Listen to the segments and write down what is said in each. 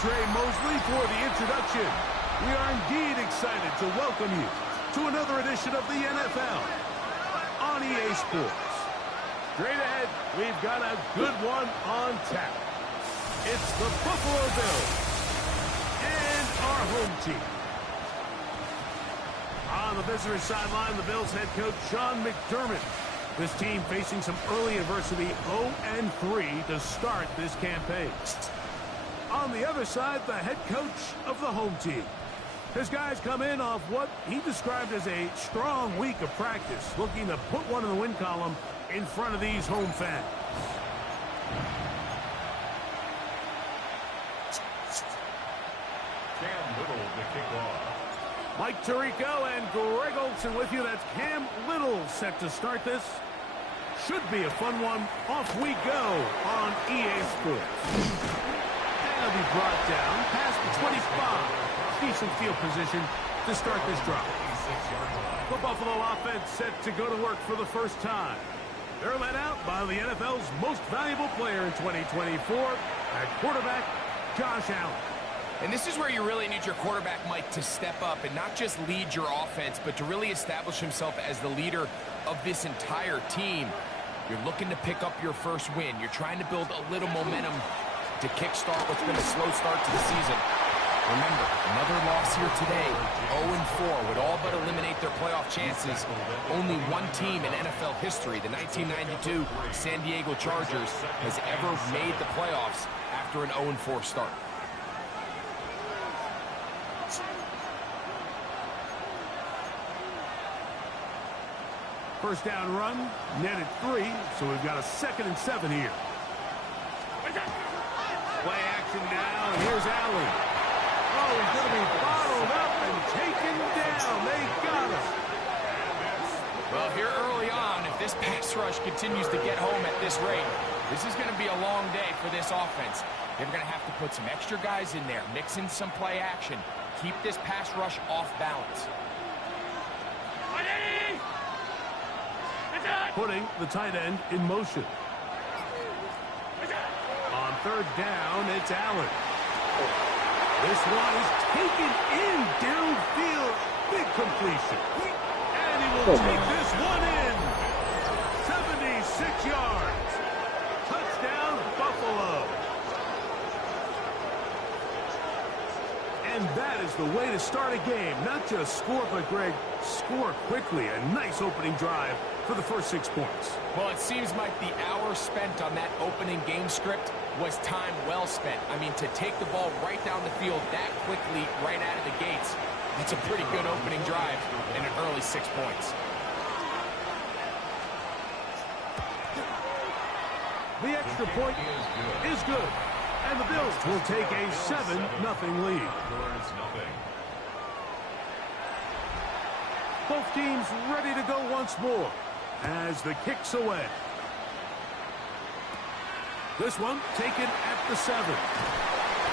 Trey Mosley for the introduction. We are indeed excited to welcome you to another edition of the NFL on EA Sports. Straight ahead, we've got a good one on tap. It's the Buffalo Bills and our home team. On the visitor sideline, the Bills head coach Sean McDermott. This team facing some early adversity, 0-3 to start this campaign. On the other side, the head coach of the home team. His guys come in off what he described as a strong week of practice, looking to put one in the win column in front of these home fans. Cam Little to kick off. Mike Tirico and Greg Olsen with you. That's Cam Little set to start this. Should be a fun one. Off we go on EA Sports. That'll be brought down past the 25. Decent field position to start this drive. The Buffalo offense set to go to work for the first time. They're led out by the NFL's most valuable player in 2024, at quarterback, Josh Allen. And this is where you really need your quarterback, Mike, to step up and not just lead your offense, but to really establish himself as the leader of this entire team. You're looking to pick up your first win. You're trying to build a little momentum to kickstart what's been a slow start to the season. Remember, another loss here today, 0-4, would all but eliminate their playoff chances. Only one team in NFL history, the 1992 San Diego Chargers, has ever made the playoffs after an 0-4 start. First down run, netted 3, so we've got a 2nd and 7 here. Play action now, and here's Allen. Oh, he's going to be bottled up and taken down. They got him. Well, here early on, if this pass rush continues to get home at this rate, this is going to be a long day for this offense. They're going to have to put some extra guys in there, mix in some play action, keep this pass rush off balance. Putting the tight end in motion. On 3rd down, it's Allen. This one is taken in downfield. Big completion. And he will take this one in. 76 yards. Touchdown, Buffalo. And that is the way to start a game. Not just score, but, Greg, score quickly. A nice opening drive for the first 6 points. Well, it seems like the hour spent on that opening game script was time well spent. I mean, to take the ball right down the field that quickly, right out of the gates, that's a pretty good opening drive and an early 6 points. The extra point is good. And the Bills will take a 7-0 lead. Both teams ready to go once more as the kick's away. This one taken at the 7.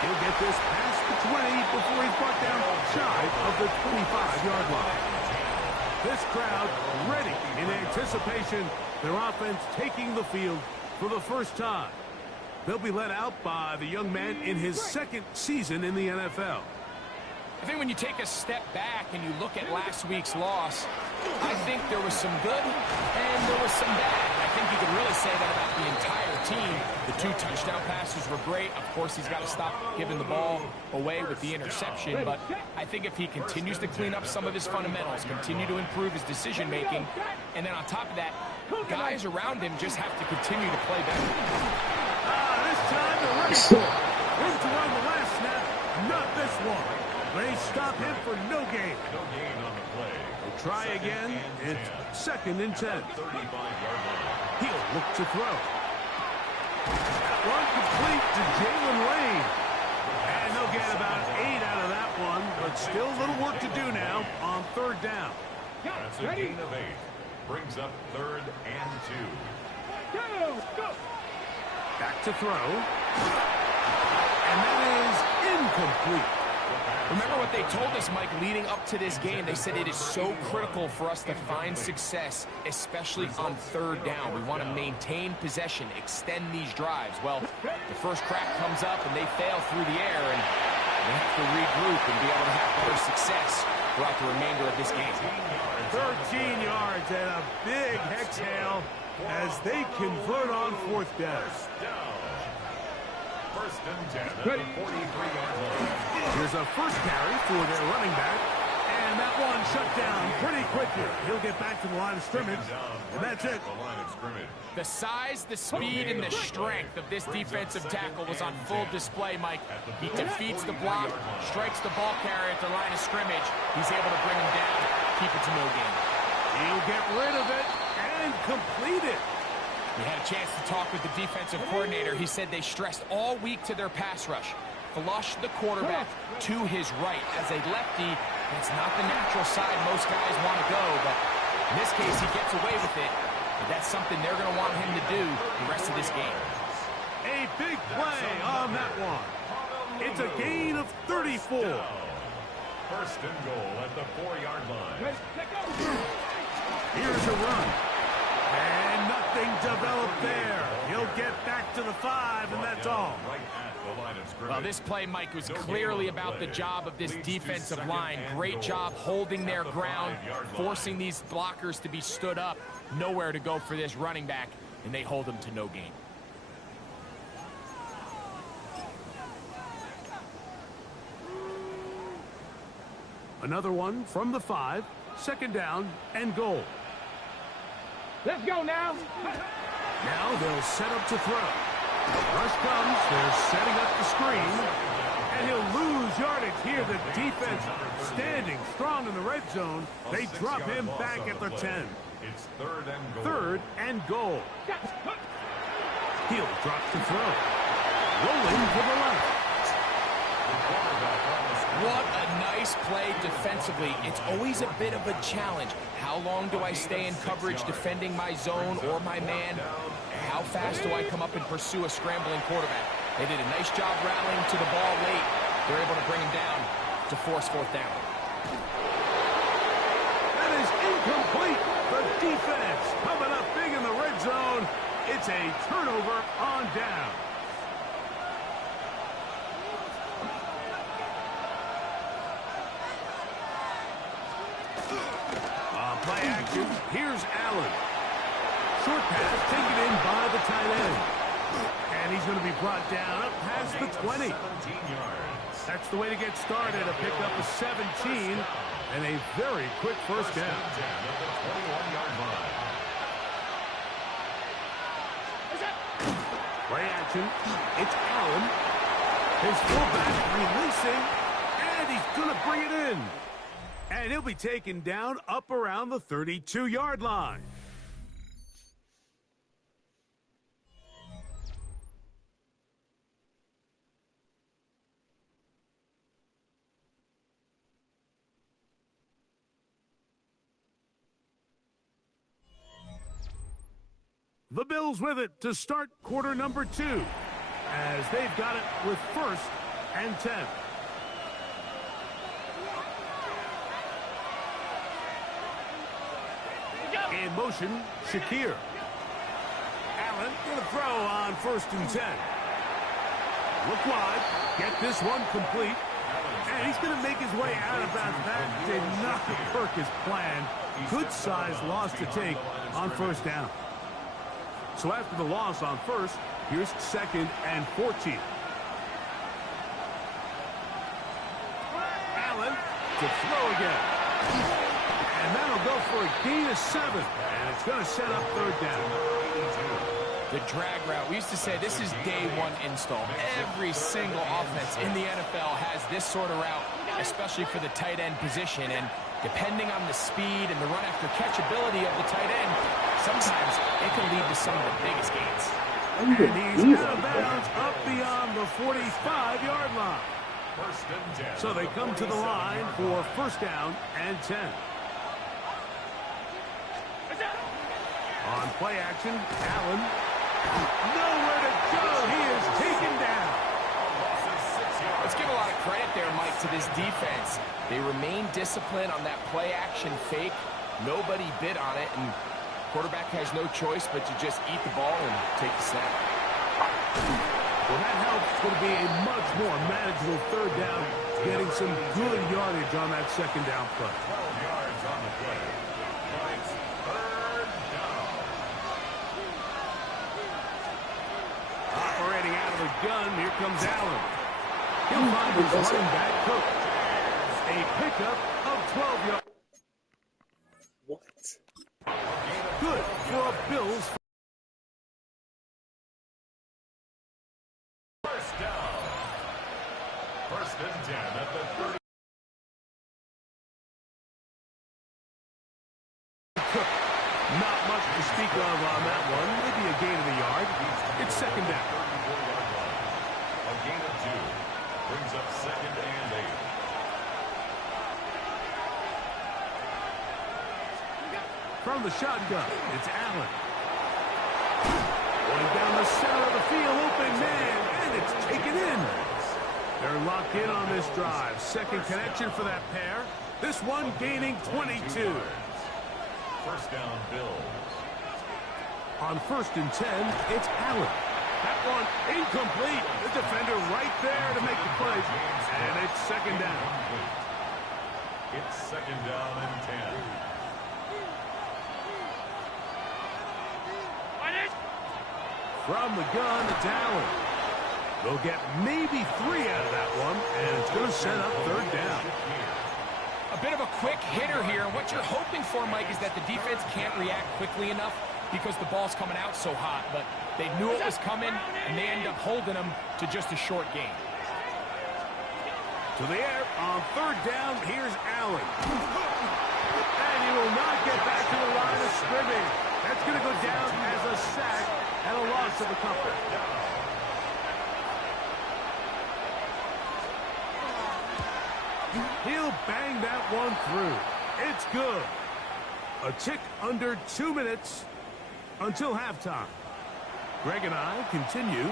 He'll get this past the 20 before he's brought down shy of the 25-yard line. This crowd ready in anticipation. Their offense taking the field for the first time. They'll be led out by the young man in his 2nd season in the NFL. I think when you take a step back and you look at last week's loss, I think there was some good and there was some bad. I think you could really say that about the entire team. The 2 touchdown passes were great. Of course, he's got to stop giving the ball away with the interception. But I think if he continues to clean up some of his fundamentals, continue to improve his decision-making, and then on top of that, guys around him just have to continue to play better. This time they're ready for it. Room to run the last snap, not this one. They stop him for no gain. No gain on the play. We'll try again. It's 2nd and 10. 35-yard line. He'll look to throw. Run complete to Jalen Lane. And they'll get about 8 out of that one, but still a little work to do now on 3rd down. That's a gain of 8. Brings up 3rd and 2. Go. Back to throw. And that is incomplete. Remember what they told us, Mike, leading up to this game. They said it is so critical for us to find success, especially on 3rd down. We want to maintain possession, extend these drives. Well, the first crack comes up and they fail through the air, and they have to regroup and be able to have better success throughout the remainder of this game. 13 yards and a big exhale as they convert on 4th down. 1st and 10 at the 43-yard line. Here's a first carry for their running back, and that one shut down pretty quickly. He'll get back to the line of scrimmage, and that's it. The line of scrimmage. The size, the speed, and the strength of this defensive tackle was on full display, Mike. He defeats the block, strikes the ball carrier at the line of scrimmage. He's able to bring him down, keep it to no gain. He'll get rid of it and complete it. We had a chance to talk with the defensive coordinator. He said they stressed all week to their pass rush. Flush the quarterback to his right. As a lefty, that's not the natural side most guys want to go, but in this case, he gets away with it. But that's something they're going to want him to do the rest of this game. A big play on that one. It's a gain of 34. 1st and goal at the 4-yard line. Here's a run. And nothing developed there. He'll get back to the 5, and that's all. Right at the line of scrimmage. Well, this play, Mike, was clearly about the job of this defensive line. Great job holding their ground, forcing these blockers to be stood up. Nowhere to go for this running back, and they hold him to no gain. Another one from the 5. Second down and goal. Let's go now. Now they'll set up to throw. Rush comes. They're setting up the screen. And he'll lose yardage here. The defense standing strong in the red zone. They drop him back at the 10. It's third and goal. Third and goal. He'll drop to throw. Rolling to the left. What a nice play defensively. It's always a bit of a challenge. How long do I stay in coverage defending my zone or my man? How fast do I come up and pursue a scrambling quarterback? They did a nice job rallying to the ball late. They're able to bring him down to force fourth down. That is incomplete. The defense coming up big in the red zone. It's a turnover on down. On play action, here's Allen. Short pass taken in by the tight end. And he's going to be brought down up past the 20. 17 yards. That's the way to get started. A pickup of 17 and a very quick first down. At the 21-yard line. Play action. It's Allen. His fullback releasing. And he's going to bring it in. And he'll be taken down up around the 32-yard line. The Bills with it to start quarter number 2, as they've got it with first and 10. In motion, Shakir. Allen going to throw on first and 10. Look wide, get this one complete, and he's going to make his way out of that. That did not work as planned. Good size loss to take on first down. So after the loss on first, here's second and 14. Allen to throw again. And that'll go for a gain of 7. And it's going to set up third down. The drag route. We used to say this is day one install. Every single offense in the NFL has this sort of route, especially for the tight end position. And depending on the speed and the run after catch ability of the tight end, sometimes it can lead to some of the biggest gains. And he's out of bounds up beyond the 45-yard line. First and 10. So they come to the line for first down and 10. On play action, Allen. Nowhere to go. He is taken down. Let's give a lot of credit there, Mike, to this defense. They remain disciplined on that play action fake. Nobody bid on it, and quarterback has no choice but to just eat the ball and take the snap. Well, that helps. It's going to be a much more manageable third down, getting some good yardage on that second down play. 12 yards on the play. It's third down. Operating out of the gun, here comes Allen. He'll find his running back, Cook. A pickup of 12 yards. What? Good for a Bills. First down. First and 10 at the 30. Cook. Not much to speak of on that one. Maybe a gain of a yard. It's second down. 34-yard line. A gain of 2. Brings up second and 8. From the shotgun, it's Allen. Going down the center of the field, open man, and it's taken in. They're locked in on this drive. Second connection for that pair. This one gaining 22. First down, Bills. On first and 10, it's Allen. That one incomplete. The defender right there to make the play. And it's second down. It's second down and 10. From the gun, it's Allen. They'll get maybe 3 out of that one, and it's going to set up third down. A A bit of a quick hitter here. And what you're hoping for, Mike, is that the defense can't react quickly enough because the ball's coming out so hot. But they knew it was coming, and they end up holding them to just a short game. To the air on third down. Here's Allen. And he will not get back to the line of scrimmage. That's going to go down as a sack and a loss of a couple. He'll bang that one through. It's good. A tick under 2 minutes until halftime. Greg and I continue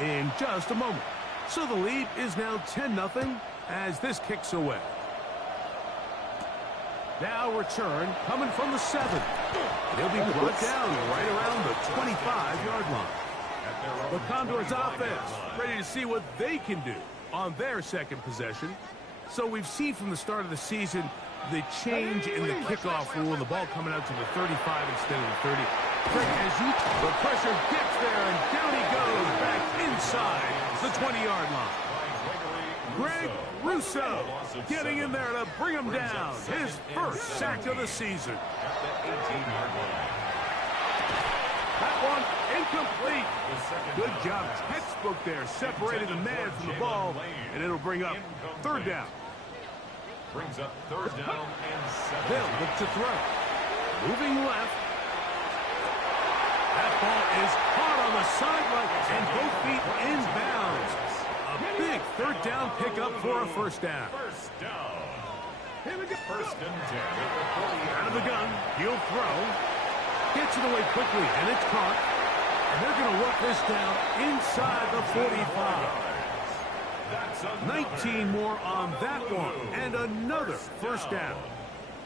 in just a moment. So the lead is now 10-0 as this kicks away. Now return coming from the 7. He'll be brought down right around the 25-yard line. The Condors offense ready to see what they can do on their second possession. So we've seen from the start of the season the change in the kickoff rule, the ball coming out to the 35 instead of the 30. The pressure gets there, and down he goes back inside the 20-yard line. Greg Russo getting in there to bring him down. His first sack of the season. That one incomplete. Good job, textbook there, separating the man from the ball, and it'll bring up third down. Brings up third down and 7. They'll look to throw. Moving left. That ball is hard on the sideline, and both feet inbounds. A big third down pickup for a first down. First down. First and 10 at the 40. Out of the gun, he'll throw. Gets it away quickly, and it's caught. And they're going to work this down inside the 45. 19 more on that one, and another first down.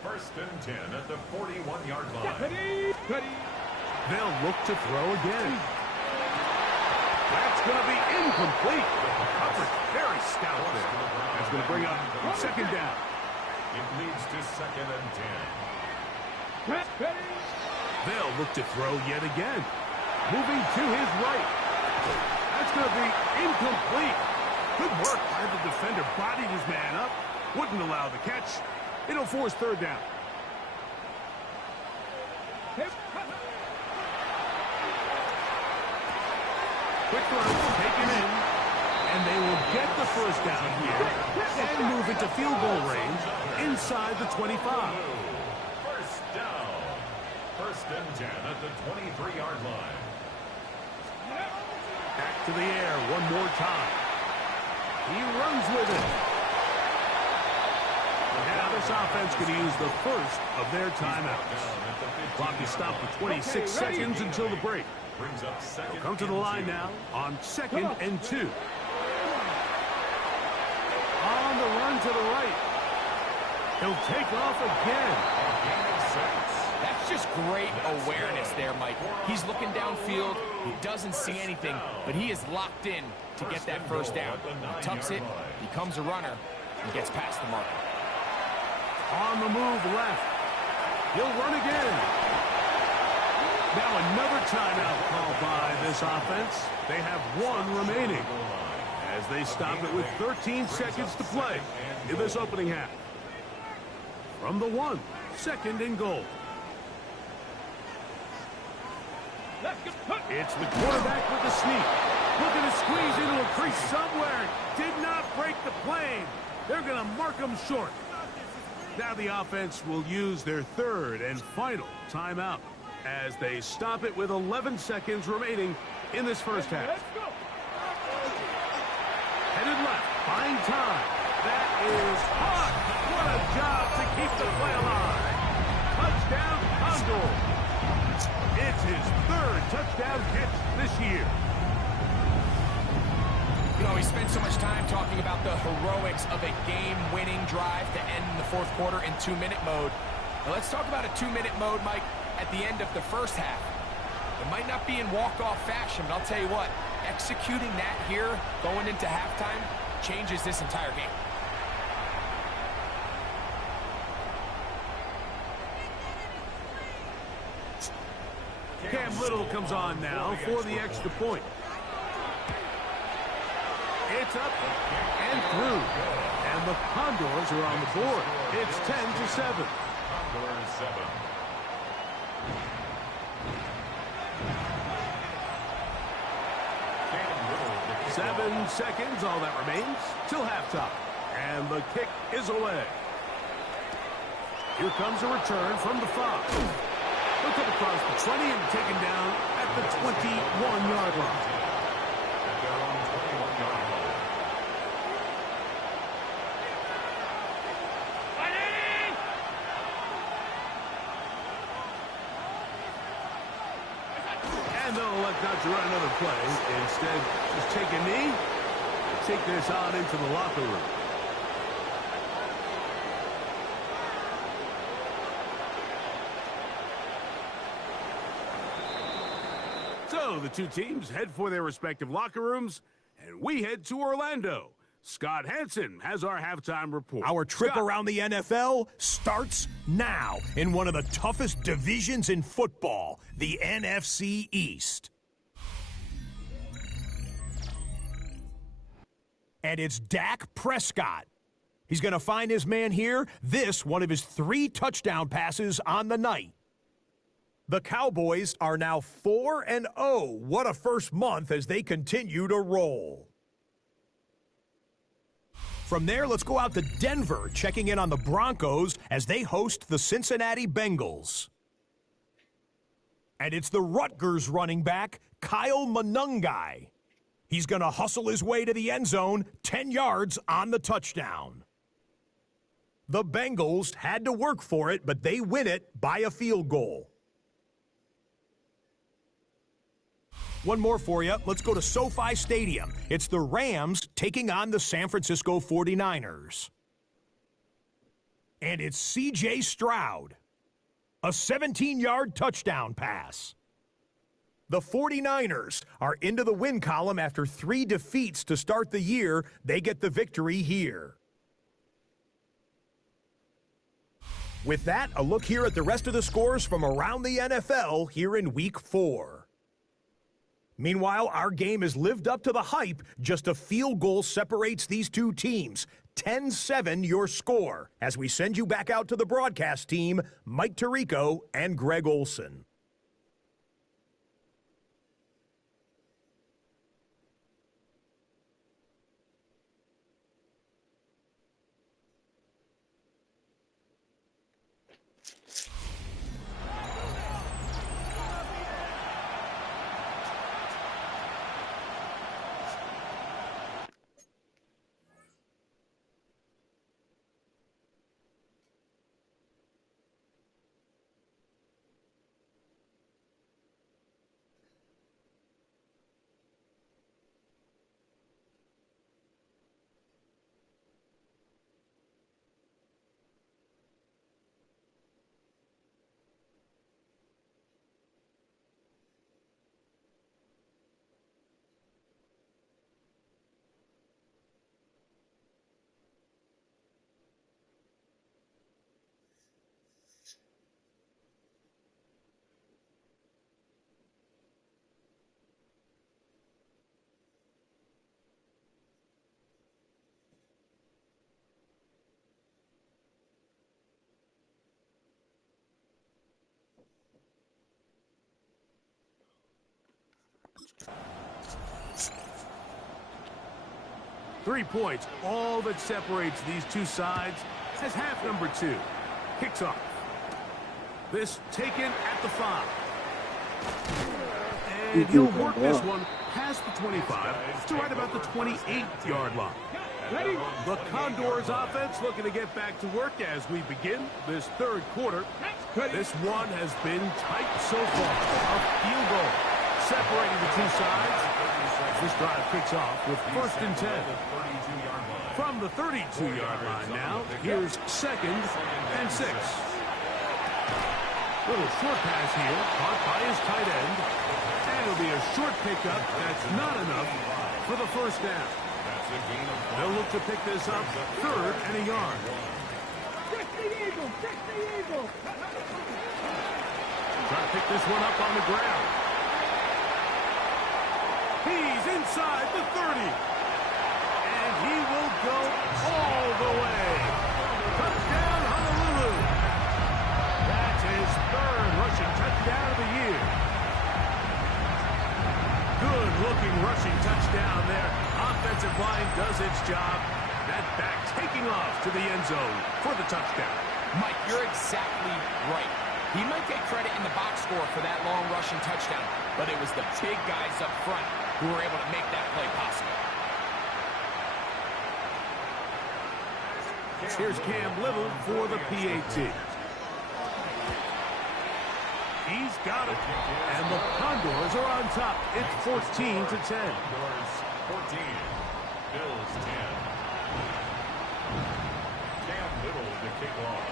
First and 10 at the 41-yard line. They'll look to throw again. That's going to be incomplete. Coverage very stout there. That's going to bring up second down. It leads to second and 10. They'll look to throw yet again. Moving to his right. That's going to be incomplete. Good work by the defender. Bodied his man up. Wouldn't allow the catch. It'll force third down. Quick throw, taken in. And they will get the first down here and move into field goal range inside the 25. First down. First and 10 at the 23-yard line. Back to the air one more time. He runs with it. Now this offense could use the first of their timeouts. Clock is stopped for 26 seconds until the break. Brings up second. Come to the line now on 2nd and 2. On the run to the right. He'll take off again. That's just great awareness there, Mike. He's looking downfield. He doesn't see anything, but he is locked in to get that first down. He tucks it, becomes a runner, and gets past the marker. On the move left. He'll run again. Now another timeout called by this offense. They have one remaining as they stop it with 13 seconds to play in this opening half. From the 1, 2nd and goal. It's the quarterback with the sneak. Looking to squeeze into a crease somewhere. Did not break the plane. They're going to mark him short. Now the offense will use their third and final timeout as they stop it with 11 seconds remaining in this first half. Headed left, buying time. That is hot. What a job to keep the play alive. Touchdown, Condors. It's his third touchdown catch this year. You know, we spent so much time talking about the heroics of a game-winning drive to end the fourth quarter in 2-minute mode. Now let's talk about a 2-minute mode, Mike, at the end of the first half. It might not be in walk-off fashion, but I'll tell you what, executing that here going into halftime changes this entire game. Cam Little comes on now for the extra point. It's up and through. And the Condors are on the board. It's 10-7. Condors 7. 7 seconds, all that remains, till halftime. And the kick is away. Here comes a return from the 5. He'll come across the 20 and taken down at the 21-yard line. At their own 21-yard line. And they'll elect not to run another play. Instead, just take a knee and take this on into the locker room. So the two teams head for their respective locker rooms, and we head to Orlando. Scott Hansen has our halftime report. Our trip Scott. around the NFL starts now in one of the toughest divisions in football, the NFC East. And it's Dak Prescott. He's going to find his man here. This, one of his 3 touchdown passes on the night. The Cowboys are now 4-0. What a first month as they continue to roll. From there, let's go out to Denver, checking in on the Broncos as they host the Cincinnati Bengals. And it's the Rutgers running back, Kyle Monungai. He's going to hustle his way to the end zone, 10 yards on the touchdown. The Bengals had to work for it, but they win it by a field goal. One more for you. Let's go to SoFi Stadium. It's the Rams taking on the San Francisco 49ers. And it's C.J. Stroud. A 17-yard touchdown pass. The 49ers are into the win column after 3 defeats to start the year. They get the victory here. With that, a look here at the rest of the scores from around the NFL here in Week 4. Meanwhile, our game has lived up to the hype. Just a field goal separates these two teams. 10-7 your score. As we send you back out to the broadcast team, Mike Tirico and Greg Olson. Three points, all that separates these two sides, as half number 2 kicks off. This taken at the 5. And he'll work this one past the 25 to right about the 28-yard line. Ready? The Condors offense looking to get back to work as we begin this third quarter. This one has been tight so far. A field goal separating the two sides. This drive kicks off with 1st and 10. From the 32-yard line now, here's 2nd and 6. Little short pass here, caught by his tight end. And it'll be a short pickup. That's not enough for the first down. They'll look to pick this up 3rd and a yard. Check the eagle! Check the eagle! Try to pick this one up on the ground. He's inside the 30. And he will go all the way. Touchdown, Honolulu. That's his third rushing touchdown of the year. Good-looking rushing touchdown there. Offensive line does its job. That back taking off to the end zone for the touchdown. Mike, you're exactly right. He might get credit in the box score for that long rushing touchdown, but it was the big guys up front who were able to make that play possible. Here's Cam Little for the PAT. He's got it. And the Condors are on top. It's 14-10. Condors 14. Bills 10. Cam Little to kick off.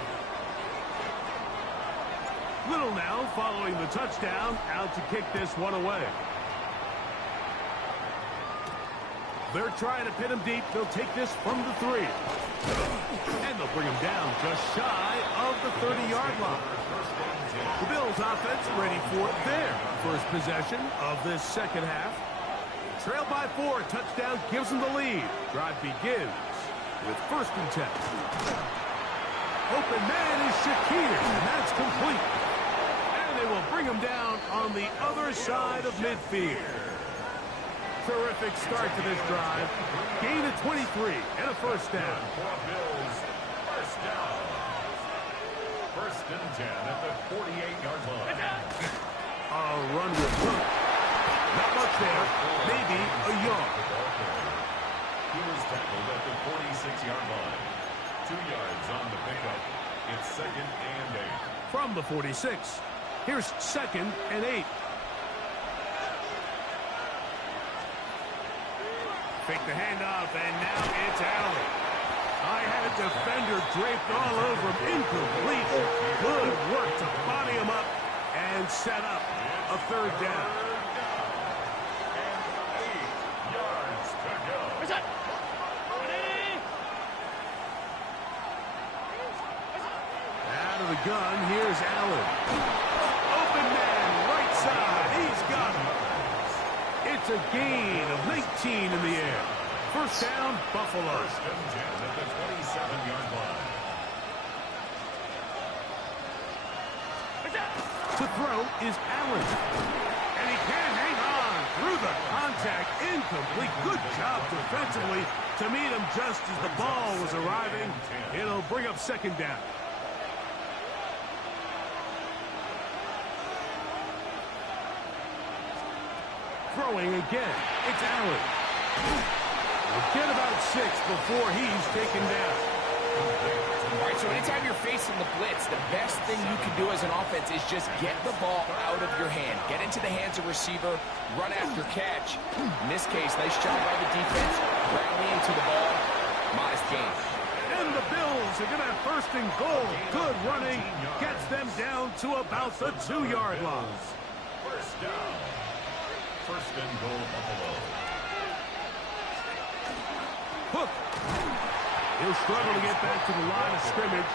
Little now following the touchdown, out to kick this one away. They're trying to pin him deep. They'll take this from the 3. And they'll bring him down just shy of the 30-yard line. The Bills offense ready for their first possession of this second half. Trailed by 4, touchdown gives them the lead. Drive begins with 1st and 10. Open man is Shakir, and that's complete. And they will bring him down on the other side of midfield. Terrific start to this drive. Gain of 23 and a first down. Bills, first down. 1st and 10 at the 48-yard line. A run with Cook. Not much there. Maybe a yard. He was tackled at the 46-yard line. 2 yards on the pickup. It's 2nd and 8. From the 46. Here's 2nd and 8. Fake the handoff, and now it's Allen. I had a defender draped all over him. Incomplete. Good work to body him up and set up a 3rd down. And 8 yards to go. Out of the gun, here's Allen. Open man, right side. He's got him. It's a gain of 19 in the air. First down, Buffalo. 1st and 10 at the 27-yard line. To throw is Allen. And he can't hang on through the contact. Incomplete. Good job defensively to meet him just as the ball was arriving. It'll bring up 2nd down. Throwing again. It's Allen. We'll get about 6 before he's taken down. All right, so anytime you're facing the blitz, the best thing you can do as an offense is just get the ball out of your hand. Get into the hands of receiver, run after catch. In this case, nice job by the defense, rallying to the ball. Modest gain. And the Bills are going to have 1st and goal. Good running. Gets them down to about the 2-yard line. First down. 1st and goal, Buffalo. Hook. He'll struggle to get back to the line of scrimmage.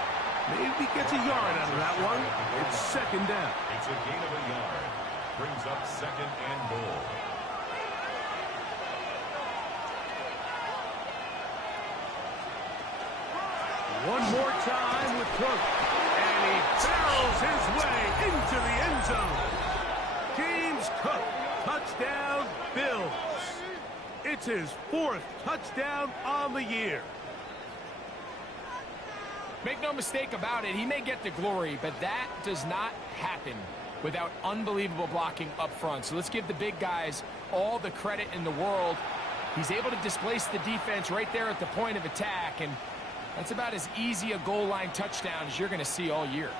Maybe gets a yard out of that one. It's 2nd down. It's a gain of a yard. Brings up 2nd and goal. One more time with Cook. And he barrels his way into the end zone. James Cook, touchdown, Bills. It's his 4th touchdown on the year. Make no mistake about it, he may get the glory, but that does not happen without unbelievable blocking up front. So let's give the big guys all the credit in the world. He's able to displace the defense right there at the point of attack, and that's about as easy a goal line touchdown as you're going to see all year.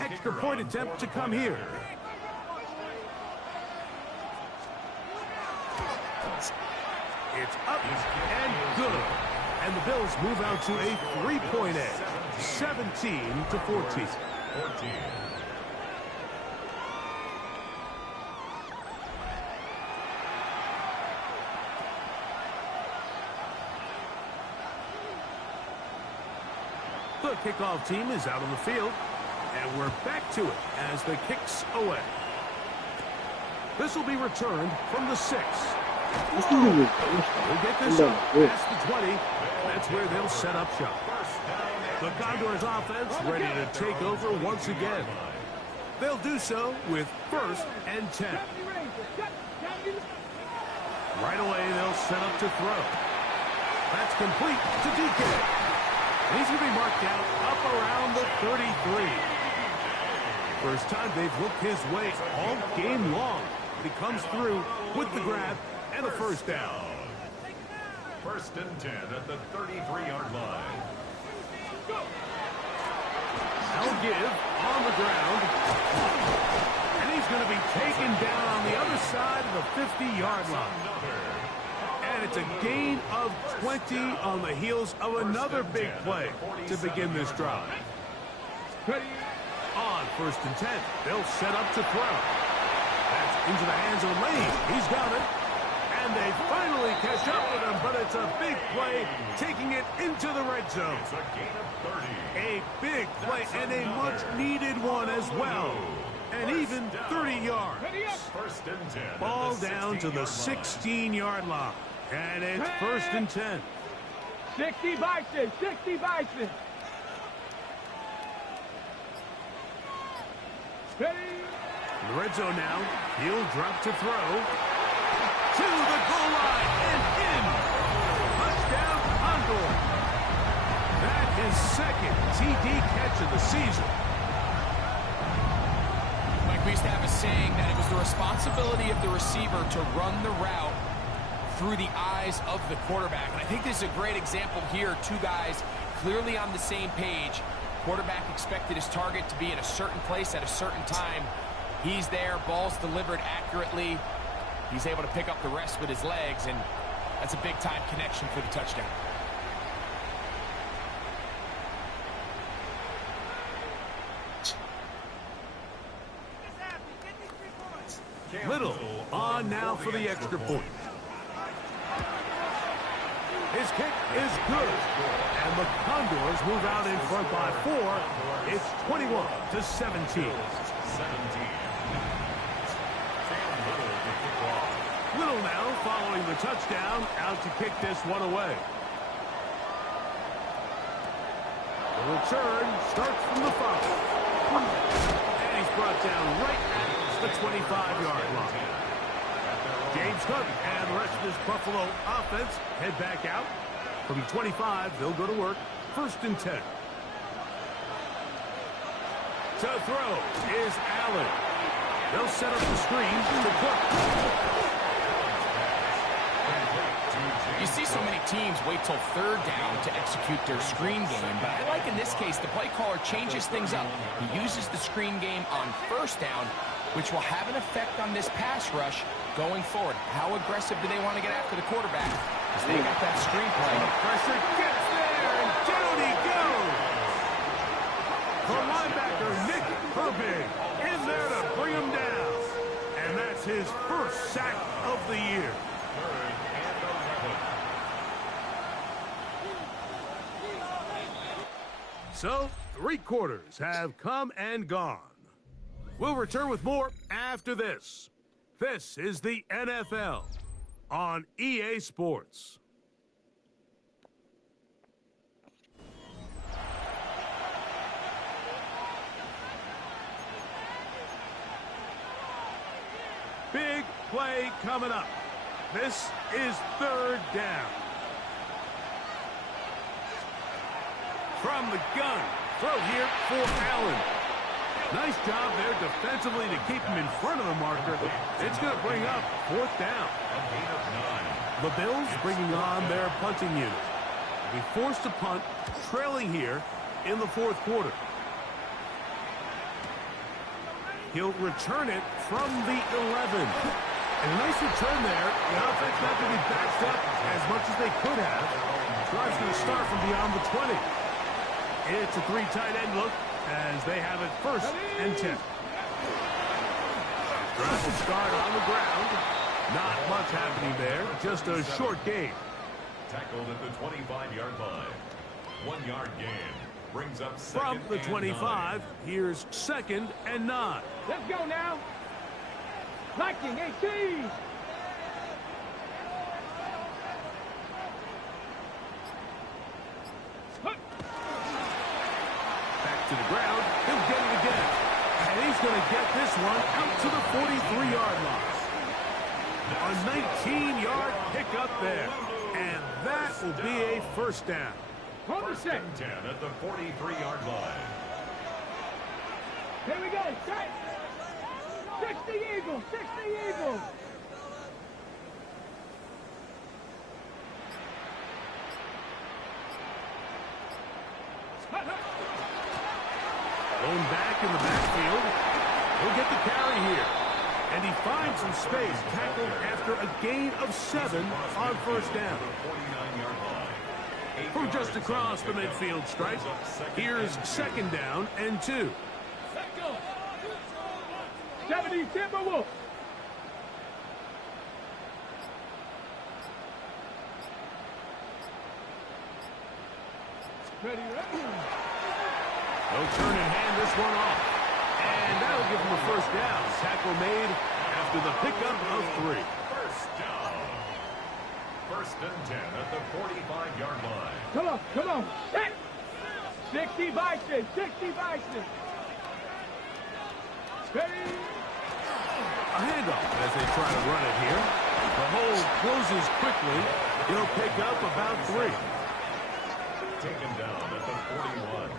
extra point attempt to come here. It's up and good. And the Bills move out to a 3-point edge, 17-14. The kickoff team is out on the field, and we're back to it as the kick's away. This will be returned from the 6. We'll get this up past the 20. That's where they'll set up shop. The Condors offense ready to take over once again. They'll do so with 1st and 10. Right away, they'll set up to throw. That's complete to DK. He's going to be marked out up around the 33. First time they've looked his way all game long. He comes through with the grab and a first down. 1st and 10 at the 33-yard line. They'll give on the ground. And he's going to be taken down on the other side of the 50-yard line. And it's a gain of 20 on the heels of another big play to begin this drive. On 1st and 10, they'll set up to throw. That's into the hands of Lane. He's got it. And they finally catch up with him, but it's a big play, taking it into the red zone. It's a gain of 30. A big play and a much-needed one as well. And even 30 yards. 1st and 10. Ball down to the 16-yard line. And it's 1st and 10. 60 Bison, 60 Bison. Ready? In the red zone now, he'll drop to throw. To the goal line and in. Touchdown, Condors. That is 2nd TD catch of the season. Mike, we used to have a saying that it was the responsibility of the receiver to run the route through the eyes of the quarterback. And I think this is a great example here. Two guys clearly on the same page. Quarterback expected his target to be in a certain place at a certain time. He's there, ball's delivered accurately. He's able to pick up the rest with his legs, and that's a big-time connection for the touchdown. Little on now for the extra point. His kick is good. And the Condors move out in front by 4. It's 21-17. Little now following the touchdown, out to kick this one away. The return starts from the 5. And he's brought down right at the 25-yard line. James Cook and the rest of this Buffalo offense head back out. From 25, they'll go to work. 1st and 10. To throw is Allen. They'll set up the screen to Cook. You see so many teams wait till 3rd down to execute their screen game, but I like in this case the play caller changes things up. He uses the screen game on 1st down, which will have an effect on this pass rush going forward. How aggressive do they want to get after the quarterback? Because they got that screen play. Pressure gets there, and down he goes. The linebacker, Nick Herbig, in there to bring him down. And that's his 1st sack of the year. So, 3 quarters have come and gone. We'll return with more after this. This is the NFL on EA Sports. Big play coming up. This is 3rd down. From the gun, throw here for Allen. Nice job there defensively to keep him in front of the marker. It's going to bring up 4th down. The Bills bringing on their punting unit. Be forced to punt, trailing here in the 4th quarter. He'll return it from the 11. And a nice return there. The offense not going to be backed up as much as they could have. Drive's going to start from beyond the 20. It's a 3 tight end look as they have it 1st and 10. Drive will start on the ground. Not much happening there. Just a short gain. Tackled at the 25-yard line. 1 yard gain. Brings up From the 25, here's 2nd and 9. Let's go now. Liking 18. Back to the ground. He'll get it again. And he's going to get this one out to the 43-yard line. A 19-yard pickup there. And that will be a 1st down. First and 10 at the 43-yard line. Here we go. Set. 60 Eagles. 60 Eagles. Thrown back in the backfield. He'll get the carry here. And he finds some space, tackled after a gain of 7 on 1st down. From just across the midfield stripe, here's 2nd down and 2. 70 Timberwolves. Ready, ready. They'll turn and hand this one off. And that'll give him a 1st down. Tackle made after the pickup of 3. 1st down. 1st and 10 at the 45-yard line. Come on, come on. Set. 60 Bison, 60 Bison. Ready. A handoff as they try to run it here. The hole closes quickly. He'll pick up about 3. Taken down at the 41.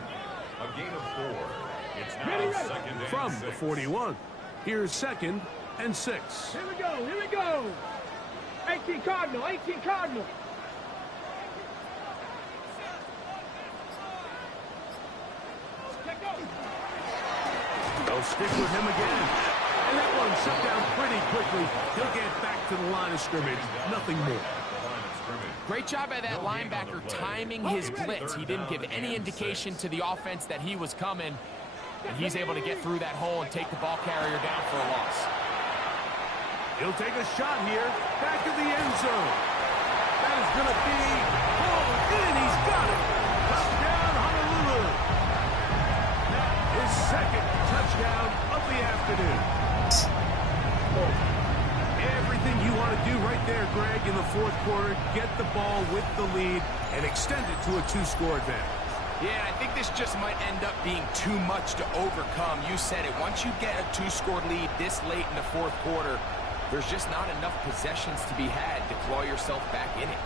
A gain of 4. It's now Ready, 2nd and From 6. the 41, here's 2nd and 6. Here we go, here we go. 18 Cardinal, 18 Cardinal. They'll stick with him again. And that one shut down pretty quickly. He'll get back to the line of scrimmage. Nothing more. Great job by that linebacker timing his blitz. He didn't give any indication to the offense that he was coming. And he's able to get through that hole and take the ball carrier down for a loss. He'll take a shot here. Back of the end zone. That is going to be pulled in. He's got it. Touchdown, Honolulu. His 2nd touchdown of the afternoon. Everything you want to do right there, Greg, in the 4th quarter. Get the ball with the lead and extend it to a 2-score advantage. Yeah, I think this just might end up being too much to overcome. You said it. Once you get a 2-score lead this late in the 4th quarter, there's just not enough possessions to be had to claw yourself back in it.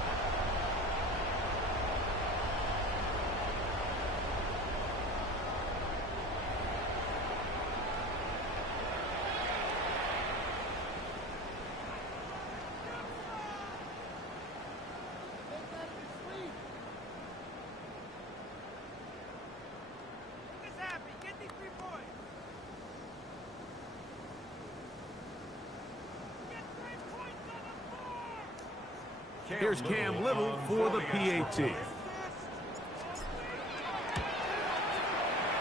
Here's Cam Little for the PAT.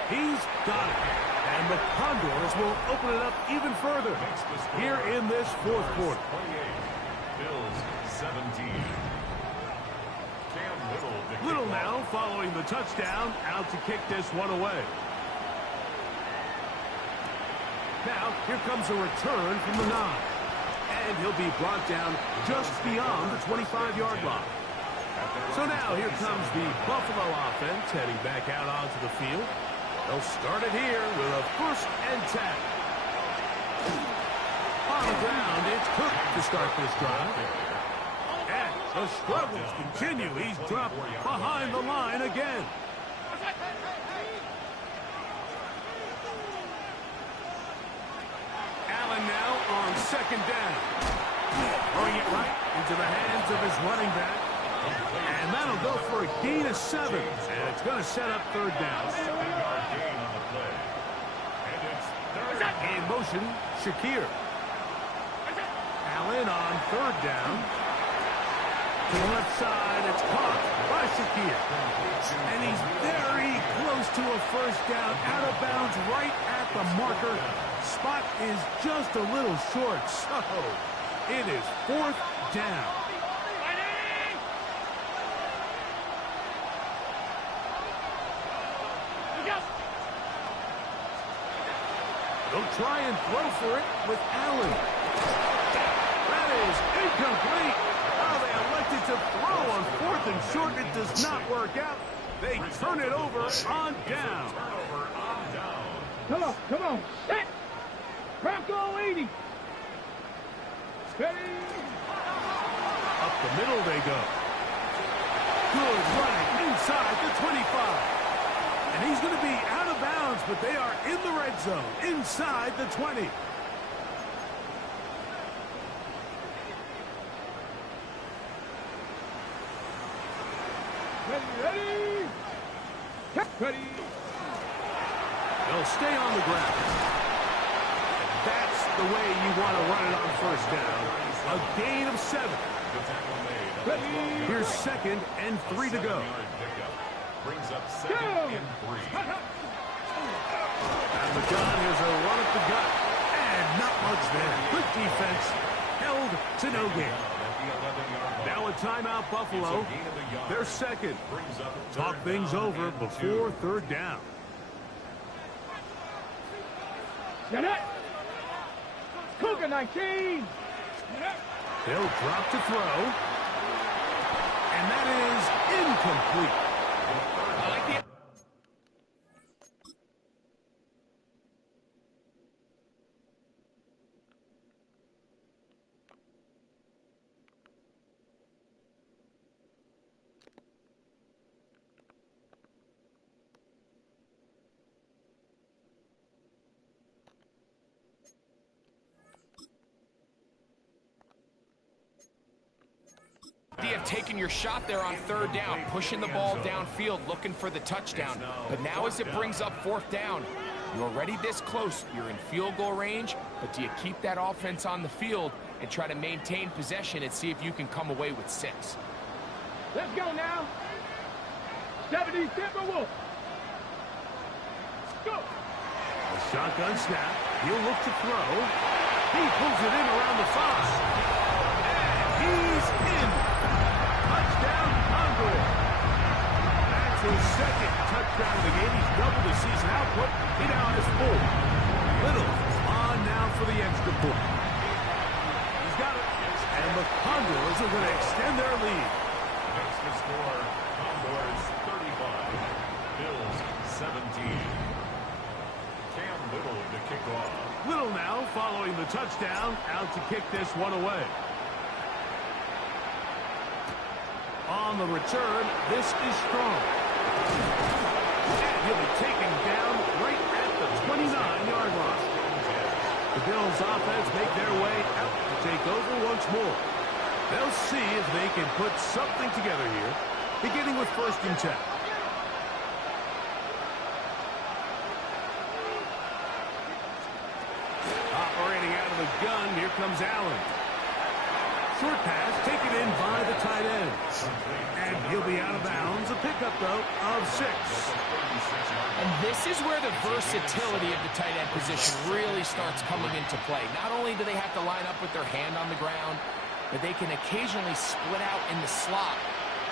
He's got it. And the Condors will open it up even further here in this 4th quarter. 28. Bills 17. Cam Little now following the touchdown, out to kick this one away. Now, here comes a return from the 9. And he'll be brought down just beyond the 25-yard line. So now here comes the Buffalo offense heading back out onto the field. They'll start it here with a 1st and 10. On the ground, it's Cook to start this drive. And the struggles continue. He's dropped behind the line again. Allen now on 2nd down. Throwing it right into the hands of his running back. And that'll go for a gain of 7. And it's going to set up 3rd down. 7-yard gain on the play. And it's 3rd In motion, Shakir. Allen on third down. To the left side, it's caught by Shakir. And he's very close to a first down, out of bounds, right at the marker. Spot is just a little short, so it is fourth down. They'll try and throw for it with Allen. That is incomplete. Oh, they elected to throw on fourth and short. It does not work out. They turn it over on down. Come on, come on. Set. Bronco 80. Steady. Up the middle they go. Good running inside the 25. And he's going to be out of bounds, but they are in the red zone, inside the 20. Ready. Ready. They'll stay on the ground. That's the way you want to run it on first down. A gain of 7. Ready. Here's 2nd and 3 to go. Brings up 2nd and 3. And the gun, here's a run at the gut. And not much there. Good defense. Held to no gain. Now a timeout, Buffalo. They're second. Talk things over before third down. Get it. Cougar 19. They'll drop to throw. And that is incomplete. I like the... idea of taking your shot there on third down, pushing the ball downfield, looking for the touchdown. But now as it brings up fourth down, you're already this close. You're in field goal range, but do you keep that offense on the field and try to maintain possession and see if you can come away with 6? Let's go now. 70 Timberwolves. Go. A shotgun snap. He'll look to throw. He pulls it in around the 5. And he's in. Touchdown, Condors. That's his 2nd touchdown of the game. He's doubled his season output. He now has 4. Little on now for the extra point. He's got it. And the Condors are going to extend their lead. Next to score, Condors 35, Bills 17. Cam Little to kick off. Little now following the touchdown, out to kick this one away. On the return, this is strong. And he'll be taken down right at the 29-yard line. The Bills offense make their way out to take over once more. They'll see if they can put something together here, beginning with 1st and 10. Operating out of the gun, here comes Allen. Short pass taken in by the tight end. And he'll be out of bounds. A pickup, though, of 6. And this is where the versatility of the tight end position really starts coming into play. Not only do they have to line up with their hand on the ground, but they can occasionally split out in the slot.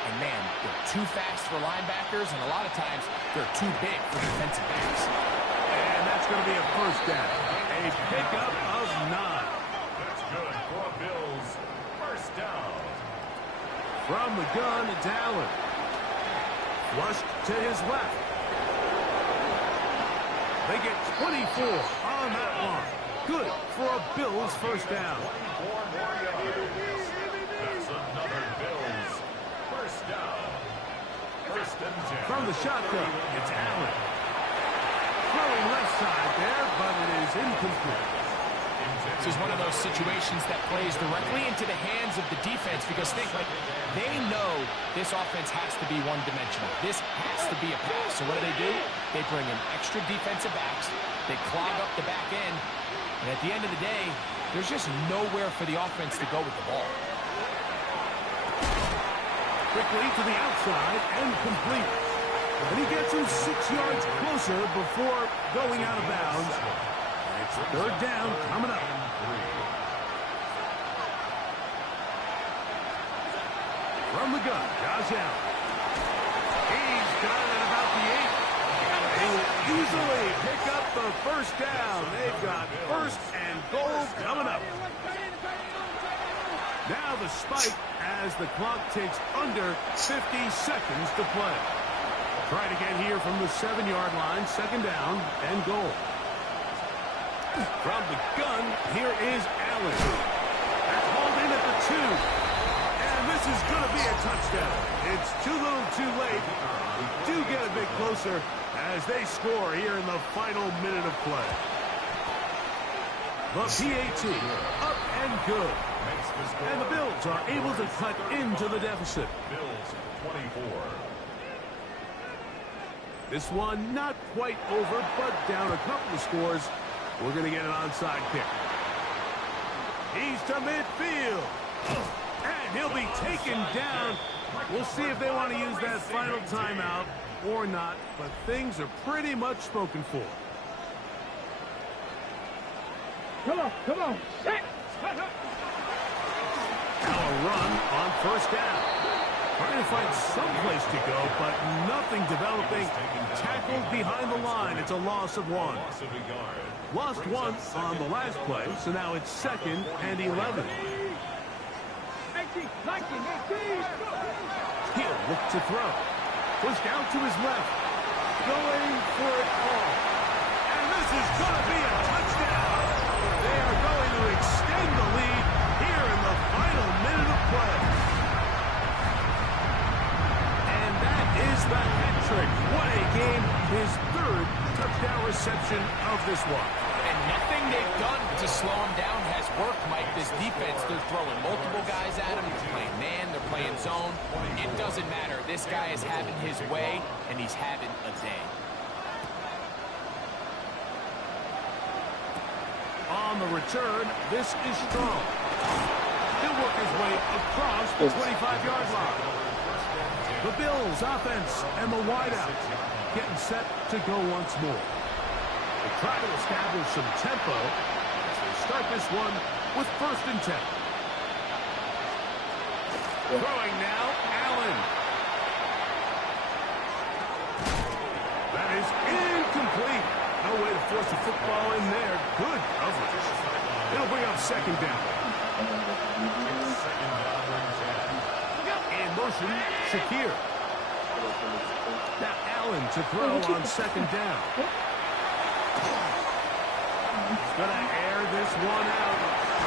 And, man, they're too fast for linebackers, and a lot of times they're too big for defensive backs. And that's going to be a first down. A pickup of 9. That's good for Bills. First down. From the gun, it's Allen. Flushed to his left. They get 24 on that one. Good for a Bills first down. 4 more yards. That's another Bills first down. 1st and 10. From the shotgun, it's Allen. Throwing left side there, but it is incomplete. This is one of those situations that plays directly into the hands of the defense because they know this offense has to be one-dimensional. This has to be a pass. So what do? They bring in extra defensive backs. They clog up the back end. And at the end of the day, there's just nowhere for the offense to go with the ball. Quickly to the outside and complete. And he gets him 6 yards closer before going out of bounds. It's third down coming up. From the gun, Josh Allen. He's got it at about the 8. They will easily pick up the first down. They've got first and goal coming up. Now the spike as the clock takes under 50 seconds to play. Try it again here from the 7-yard line. Second down and goal. From the gun, here is Allen. That's hauled in at the 2. And this is going to be a touchdown. It's too little too late. We do get a bit closer as they score here in the final minute of play. The PAT up and good. And the Bills are able to cut into the deficit. Bills 24. This one not quite over, but down a couple of scores. We're going to get an onside kick. He's to midfield. And he'll be taken down. We'll see if they want to use that final timeout or not, but things are pretty much spoken for. Come on, set. Now a run on first down. Trying to find some place to go, but nothing developing. Tackled behind the line. It's a loss of 1. Loss of a yard. Lost 1 on the last play, so now it's 2nd and 11. 18, 19, 18. He'll look to throw. Pushed out to his left. Going for it all. And this is going to be a touchdown. They are going to extend the lead here in the final minute of play. And that is the hat trick. What a game. His 3rd touchdown reception of this one. And nothing they've done to slow him down has worked, Mike. This defense, they're throwing multiple guys at him. They're playing man, they're playing zone. It doesn't matter. This guy is having his way, and he's having a day. On the return, this is strong. He'll work his way across the 25-yard line. The Bills offense and the wideout getting set to go once more. They try to establish some tempo as they start this one with 1st and 10. Throwing now, Allen. That is incomplete. No way to force a football in there. Good coverage. It'll bring up 2nd down. In motion, Shakir. Now Allen to throw on 2nd down. He's going to air this one out.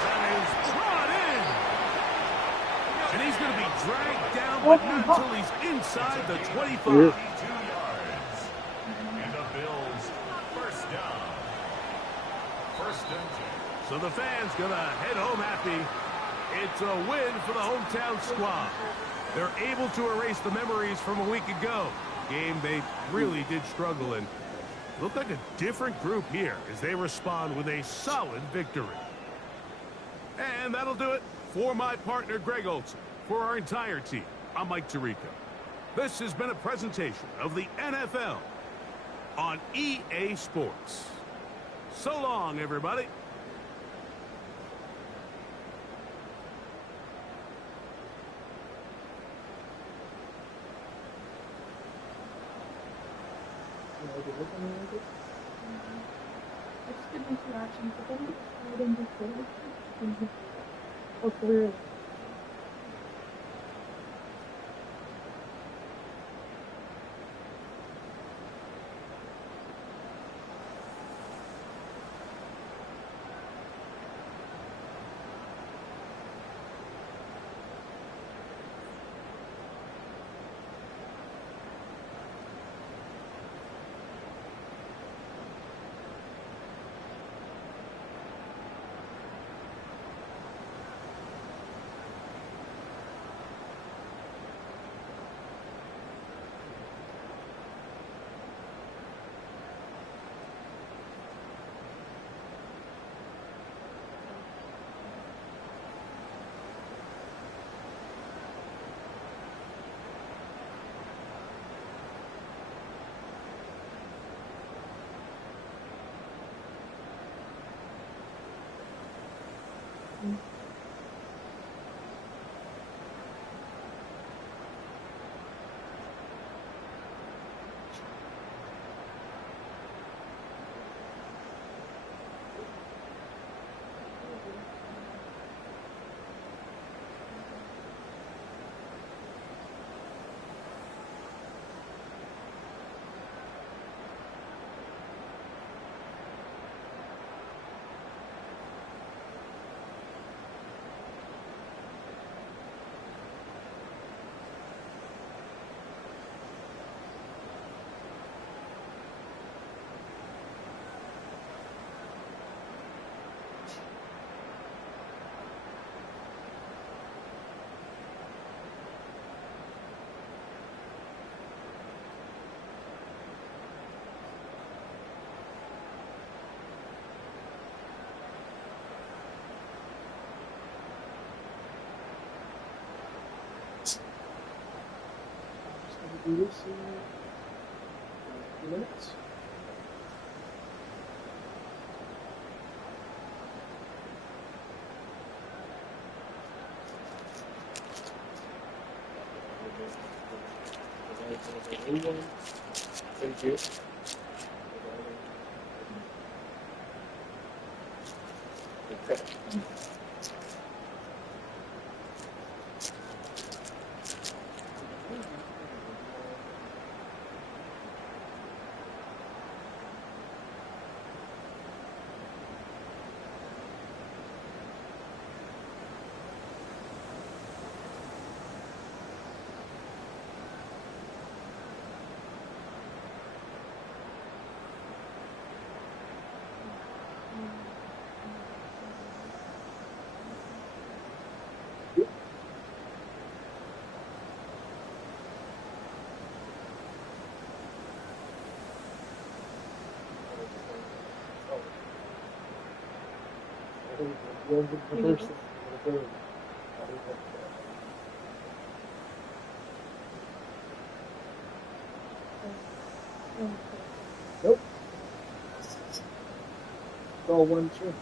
That is brought in. And he's going to be dragged down, but not until he's inside the 25. 2 yards. And the Bills, 1st down. 1st and 10. So the fans going to head home happy. It's a win for the hometown squad. They're able to erase the memories from a week ago. Game they really did struggle in. Look like a different group here as they respond with a solid victory. And that'll do it for my partner, Greg Olson. For our entire team, I'm Mike Tirico. This has been a presentation of the NFL on EA Sports. So long, everybody. I just did interactions, but then I didn't do it. Oh, clearly. do this in a few minutes. Thank you. Okay. Nope. It's all one trim.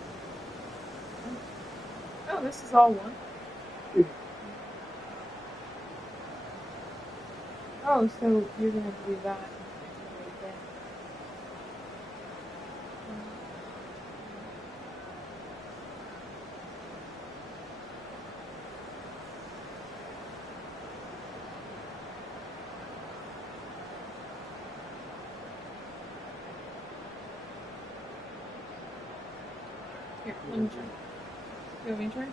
Oh, this is all one. Oh, so you're gonna do that right there. Here, let me try. You want me to try?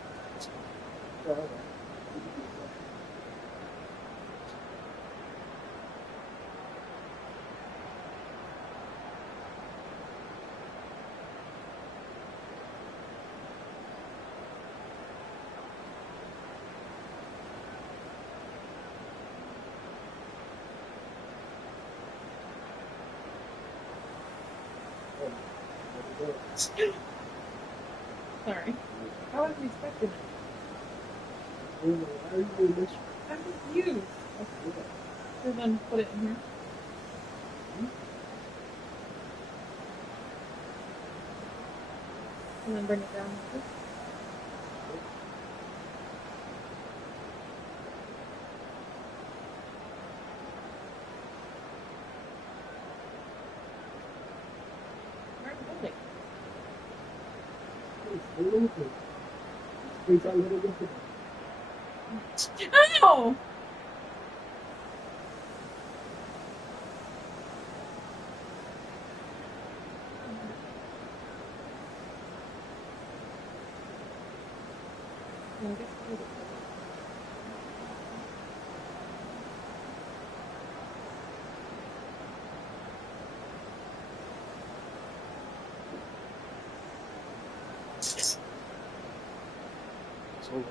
Sorry. I wasn't expecting it. Why are you doing this? I'm confused. So then put it in here. And then bring it down like this. Where's the building? It's a little bit. It's a little bit. Ow! I guess a little bit. So long.